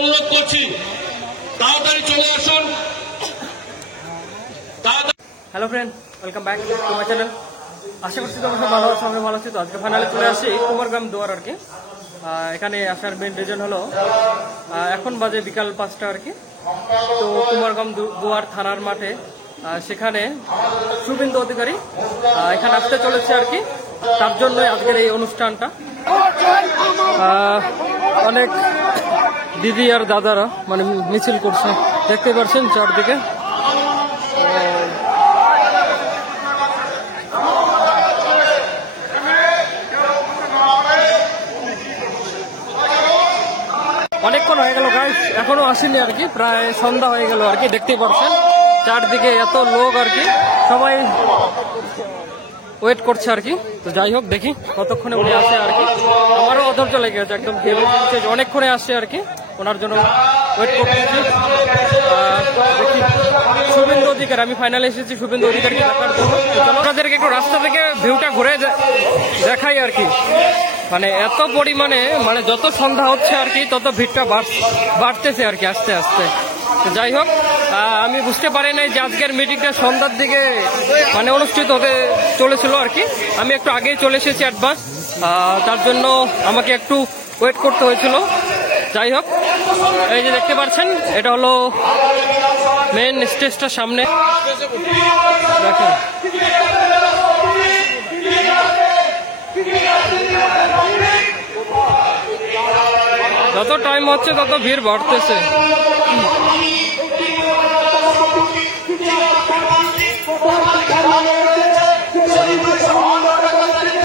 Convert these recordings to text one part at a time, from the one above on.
অনুরোধ করছি তাড়াতাড়ি চলে আসুন। Hello friend, welcome back to my channel. আশা করছি তোমরা সব ভালো আছো, আমি ভালো আছি। তো আজকে ফাইনালি চলে আসি কুমারগ্রাম দুয়ার আর কি। এখানে আসার মেন রিজন হলো এখন বাজে বিকাল 5টা আর কি। তো কুমারগ্রাম দুয়ার থানার মাঠে সেখানে শুভেন্দু অধিকারী এখানে আসতে চলেছে আর কি। তার জন্যই আজকের এই অনুষ্ঠানটা। অনেক দিদি আর দাদারা মানে মিছিল করছে, দেখতে পাচ্ছেন চারদিকে। অনেকক্ষণ হয়ে গেল গাইস, এখনো আসেনি আর কি। প্রায় সন্ধ্যা হয়ে গেল আর কি, দেখতেই পাচ্ছেন চারদিকে এত লোক আর কি, সবাই ওয়েট করছে আর কি। তো যাই হোক, দেখি কতক্ষণে উনি আসে আর কি। আমারও অধৈর্য লেগে গেছে, একদম অনেকক্ষণে আসছে আর কি, ওনার জন্য ওয়েট করতেছি। দেখি শুভেন্দু অধিকারী, আমি ফাইনালে এসেছি শুভেন্দু অধিকারীকে দেখার জন্য। আপনাদেরকে একটু রাস্তা থেকে ভিউটা ঘুরে দেখাই আর কি। মানে এত পরিমাণে, মানে যত সন্ধ্যা হচ্ছে আর কি তত ভিড়টা বাড়তেছে আর কি আস্তে আস্তে। তো যাই হোক, আমি বুঝতে পারি নাই যে আজকের মিটিংটা সন্ধ্যার দিকে মানে অনুষ্ঠিত হতে চলেছিল আর কি। আমি একটু আগেই চলে এসেছি অ্যাডভান্স, তার জন্য আমাকে একটু ওয়েট করতে হয়েছিল। যাই হোক, এই যে দেখতে পাচ্ছেন এটা হলো মেন স্টেজটার সামনে, দেখেন। যত টাইম হচ্ছে তত ভিড় বাড়তেছে।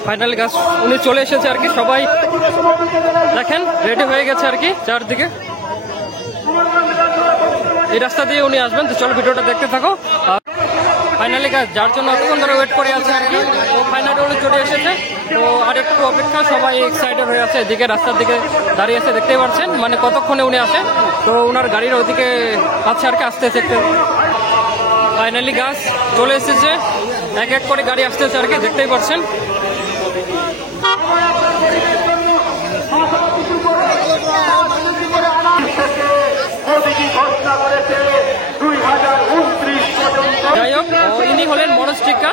ফাইনালি গাছ উনি চলে এসেছে আর কি। সবাই দেখেন রেডি হয়ে গেছে আর কি চারদিকে। এই রাস্তা দিয়ে উনি আসবেন। তো চলো ভিডিওটা দেখতে থাকো। ফাইনালি গাছ যার জন্য এতক্ষণ ধরে ওয়েট করে আছে আর কি, ও ফাইনালি উনি চলে এসেছে। তো আর একটু অপেক্ষা, সবাই এক্সাইটেড হয়ে আছে। এদিকে রাস্তার দিকে দাঁড়িয়ে আছে, দেখতেই পাচ্ছেন মানে কতক্ষণে উনি আসে। তো ওনার গাড়ির ওইদিকে আছে আর কি, আসতেছে একটু। ফাইনালি গাছ চলে এসেছে, এক এক করে গাড়ি আসতেছে আর কি, দেখতেই পাচ্ছেন। যাই হোক, ইনি হলেন মনোজ টিক্কা,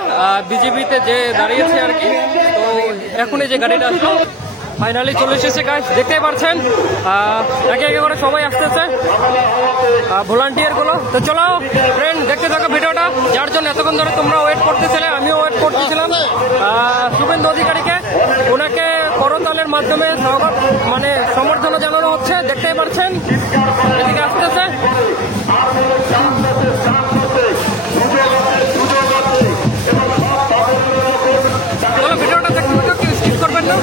বিজেপিতে যে দাঁড়িয়েছে আর কি। তো এখন এই যে গাড়িটা আসলো, ফাইনালি চলে এসেছে গাইস, দেখতেই পাচ্ছেন। একে একে করে সবাই আসতেছে, ভলান্টিয়ার গুলো। তো চলো ফ্রেন্ড, দেখতে থাকো ভিডিওটা। যার জন্য এতক্ষণ ধরে তোমরা ওয়েট করতেছিলে, আমিও ওয়েট করতেছিলাম শুভেন্দু অধিকারীকে। ওনাকে করতালের মাধ্যমে স্বাগত মানে সমর্থন জানানো হচ্ছে, দেখতেই পাচ্ছেন এদিকে আসতেছে। চলো ভিডিওটা দেখতে থাকো, কেউ স্কিপ করবেন না।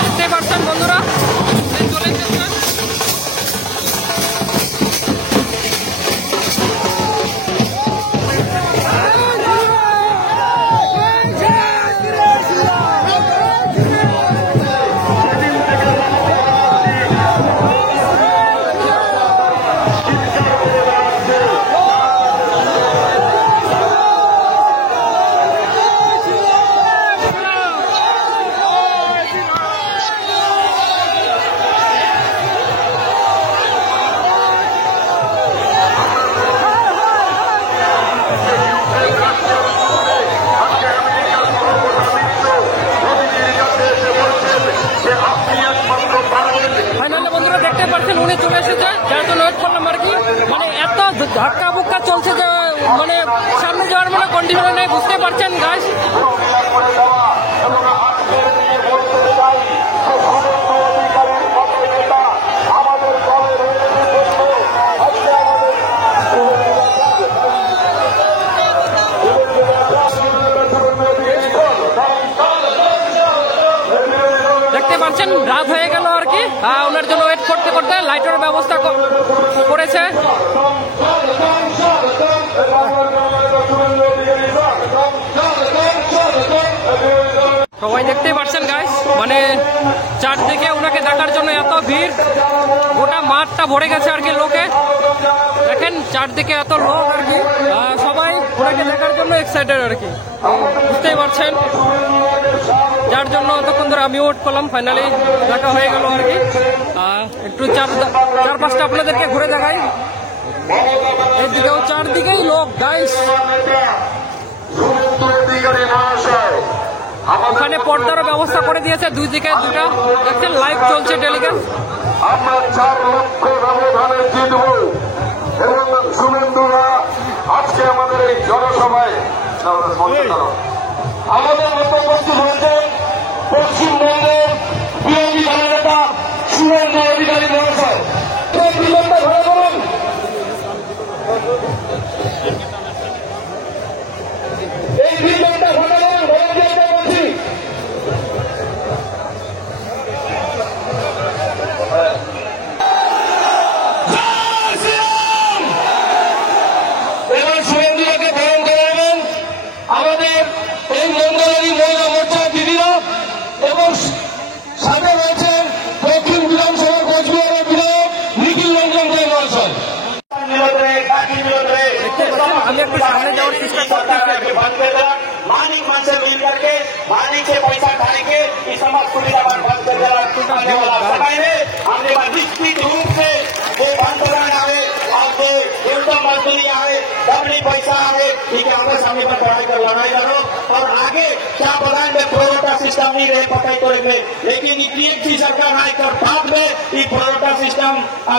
দেখতেই পাচ্ছেন বন্ধুরা, চলে এসেছে। উনি চলে এসেছে, যার জন্য ওয়েট করলাম আর কি। মানে এত ধাক্কা বুক্কা চলছে যে মানে সামনে যাওয়ার মানে কন্ডিশনে নেই, বুঝতে পারছেন গাইস। দেখতে পাচ্ছেন রাত হয়ে গেল আর কি। ওনার জন্য ওয়েট করতে করতে লাইটের ব্যবস্থা করেছে। সবাই দেখতেই পাচ্ছেন গাইস, মানে চারদিকে ওনাকে দেখার জন্য এত ভিড়, গোটা মাঠটা ভরে গেছে আর কি লোকে। দেখেন চারদিকে এত লোক আর কি, সবাই ওনাকে দেখার জন্য এক্সাইটেড আর কি, বুঝতেই পারছেন, যার জন্য এতক্ষণ ধরে আমি ওয়েট করলাম। ফাইনালি দেখা হয়ে গেল আর কি। একটু চারপাশটা আপনাদেরকে ঘুরে দেখাই। এইদিকেও চারদিকেই লোক গাইস। ওখানে পর্দারও ব্যবস্থা করে দিয়েছে, দুই দিকে দুটা দেখছেন লাইভ চলছে টেলিকাস্ট। আমরা 4 লক্ষ ব্যবধানে জিতব এবং শুভেন্দুরা আজকে আমাদের এই জনসভায় আমাদের মতো উপস্থিত হয়েছেন পশ্চিমবঙ্গের বিরোধী দলনেতা শুভেন্দু অধিকারী মহাশয়। বিজনটা ধরে বলুন। এই বিজনটা ধরে বলুন, ভলেন্টিয়ারটা বলছি। এবং শুভেন্দুকে বরণ করে নেবেন আমাদের এই মঙ্গলারী মহিলা মোর্চা দিদিরা এবং সাথে রয়েছেন দক্ষিণ বিধানসভা কোচবিহারের বিধায়ক নিখিল রঞ্জন রায় মহাশয়। আমি একটু সামনে যাওয়ার চেষ্টা করতেছি। मालिक मन से मिल करके मालिक से पैसा खाने के इस समाज सुविधा बंद कर देना समय है। हमने निश्चित रूप से वो बंद कराना है और जो न्यूनतम मजदूरी आए डबली पैसा आए ठीक है। हमें सामने पर पढ़ाई कर लड़ाई करो और आगे क्या बनाएंगे प्रोरोटा सिस्टम नहीं रहे पता ही करेंगे, लेकिन टीएमसी सरकार आए कर बाद में ये प्रोरोटा सिस्टम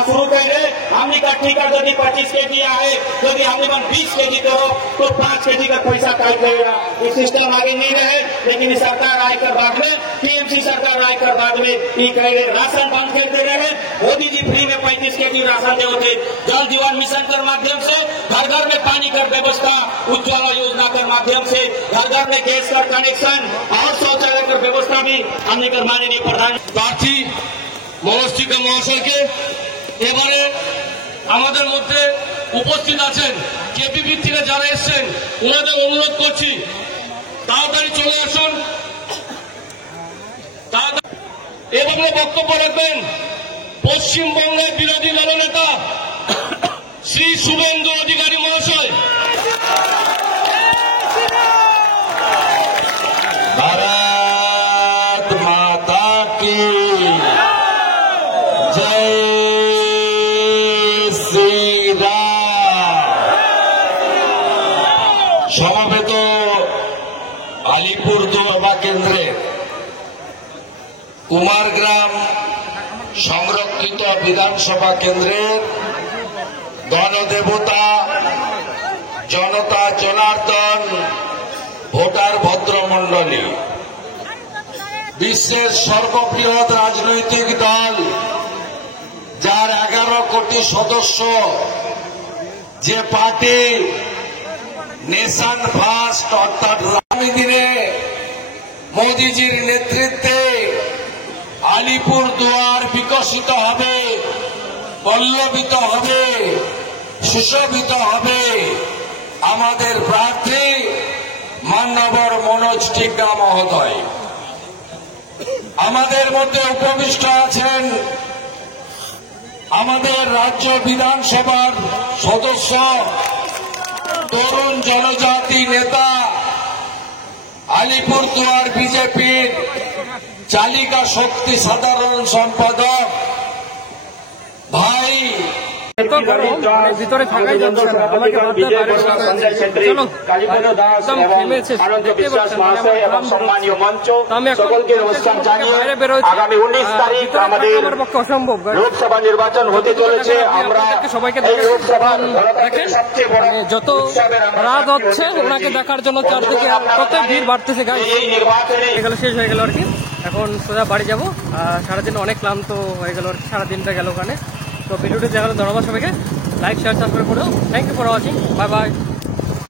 शुरू करे। हमने का ठीक है यदि 25 के जी आए यदि हमने 20 के जी दो तो 5 के जी का पैसा काट देगा। ये सिस्टम आगे नहीं रहे, लेकिन सरकार आयकर बाद में टीएमसी सरकार आयकर बाद में ये कह रहे राशन बंद कर दे रहे हैं। मोदी जी फ्री में 35 के जी राशन दे होते। जल जीवन मिशन के माध्यम से घर घर में पानी का व्यवस्था, उज्ज्वला योजना के माध्यम से घर घर में गैस का कनेक्शन और शौचालय की व्यवस्था भी हमने कर माननीय प्रधान প্রার্থী মনস্টিকা মহাশয়কে এবারে আমাদের মধ্যে উপস্থিত আছেন কেপিপি থেকে যারা এসছেন ওনাদের অনুরোধ করছি তাড়াতাড়ি চলে আসুন। এভাবে বক্তব্য রাখবেন পশ্চিমবঙ্গের বিরোধী দলনেতা শ্রী শুভেন্দু অধিকারী মহাশয়। भारत माता की जय श्री राम। সমবেত আলিপুরদুয়ার কেন্দ্রে কুমারগ্রাম সংরক্ষিত বিধানসভা কেন্দ্রের গণদেবতা জনতা জনার্দন ভোটার ভদ্রমণ্ডলী, বিশ্বের সর্ববৃহৎ রাজনৈতিক দল যার 11 কোটি সদস্য, যে পার্টি নেশন ফার্স্ট অর্থাৎ আগামী দিনে মোদিজির নেতৃত্বে আলিপুরদুয়ার বিকশিত হবে, পল্লবিত হবে, সুশোভিত হবে। আমাদের প্রার্থী মান্যবর মনোজ টিগ্গা মহোদয় আমাদের মধ্যে উপবিষ্ট আছেন। আমাদের রাজ্য বিধানসভার সদস্য, তরুণ জনজাতি নেতা, আলিপুরদুয়ার বিজেপির চালিকা শক্তি সাধারণ সম্পাদক ভাই ভিতরে থাকাই যাচ্ছে না, আমাকে ভাবতে পারে। চলো একদম থেমেছে, দেখতে পাচ্ছেন আমি এখন বাইরে বেরোচ্ছি। আমার পক্ষে অসম্ভব, লোকসভা নির্বাচন হতে চলেছে। আমরা সবাইকে দেখেন যত রাত হচ্ছে ওনাকে দেখার জন্য চারদিকে কত ভিড় বাড়তেছে। গাইস এগুলো শেষ হয়ে গেল আর কি, এখন সোজা বাড়ি যাবো। সারাদিন অনেক ক্লান্ত হয়ে গেল আর কি, সারাদিনটা গেল ওখানে। তো ভিডিওটি দেখার ধন্যবাদ সবাইকে, লাইক শেয়ার সাবস্ক্রাইব করো। Thank you for watching, bye by.